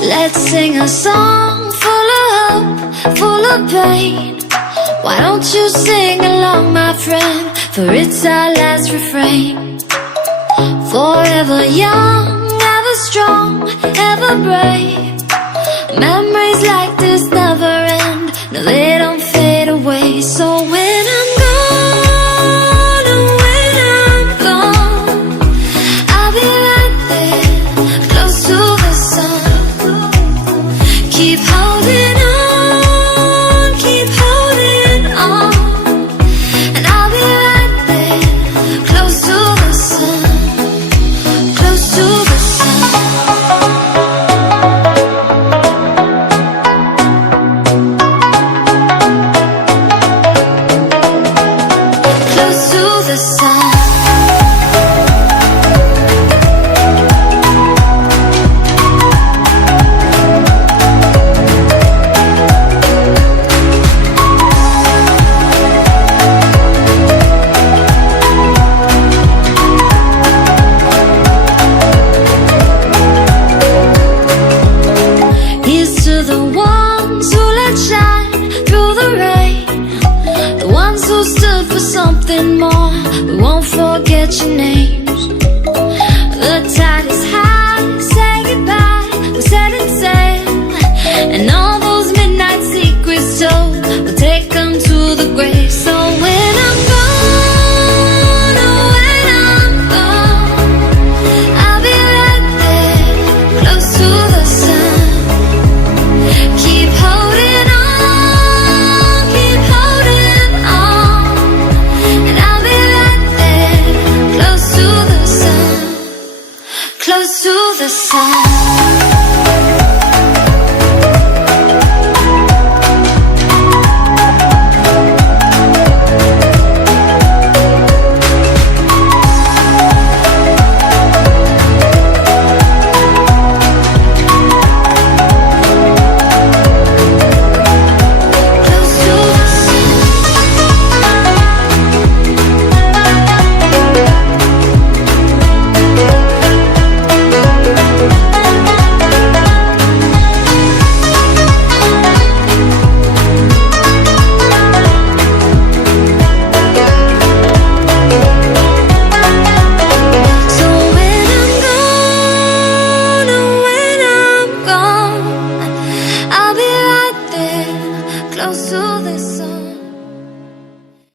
Let's sing a song full of hope, full of pain. Why don't you sing along, my friend? For it's our last refrain. Forever young, ever strong, ever brave. Memories like this never end. No, they don't fade away. So when I'm gone, oh, when I'm gone, I'll be right there, close to the sun. Keep holding on, keep holding on, and I'll be right there, close to the sun, close to the sun. Close to the sun. Here's to the ones who let shine through the rain, the ones who stood for something more. We won't forget your names. The tide is high, say goodbye, we're setting sail, and all those midnight secrets told, we'll take them to the grave. So when I'm gone, oh, when I'm gone, I'll be right there, close to the sun. Keep holding on, keep holding on, and I'll be right there, close to the sun, close to the sun.